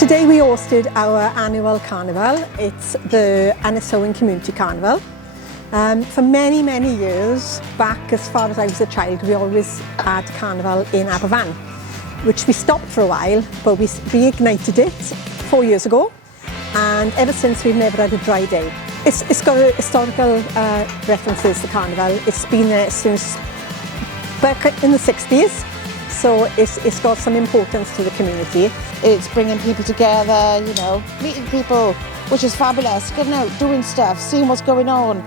Today we hosted our annual carnival. It's the Ynysowen Community Carnival. For many, many years, back as far as I was a child, we always had carnival in Aberfan, which we stopped for a while, but we reignited it 4 years ago, and ever since we've never had a dry day. It's got historical references, the carnival. It's been there since back in the 60s, so it's got some importance to the community. It's bringing people together, you know, meeting people, which is fabulous, getting out, doing stuff, seeing what's going on.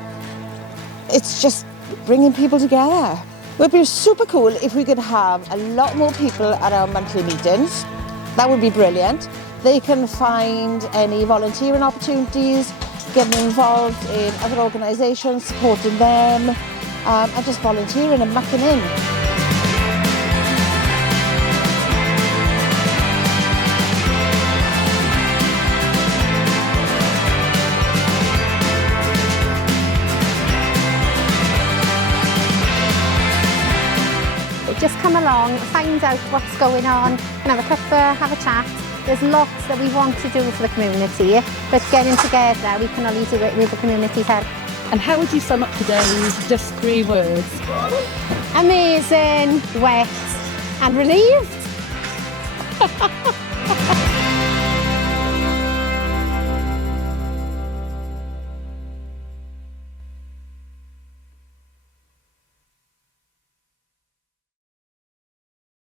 It's just bringing people together. It would be super cool if we could have a lot more people at our monthly meetings. That would be brilliant. They can find any volunteering opportunities, getting involved in other organisations, supporting them, and just volunteering and mucking in. Just come along, find out what's going on, and have a cuppa, have a chat. There's lots that we want to do for the community, but getting together, we can only do it with the community's help. And how would you sum up today with just 3 words? Amazing, wet, and relieved.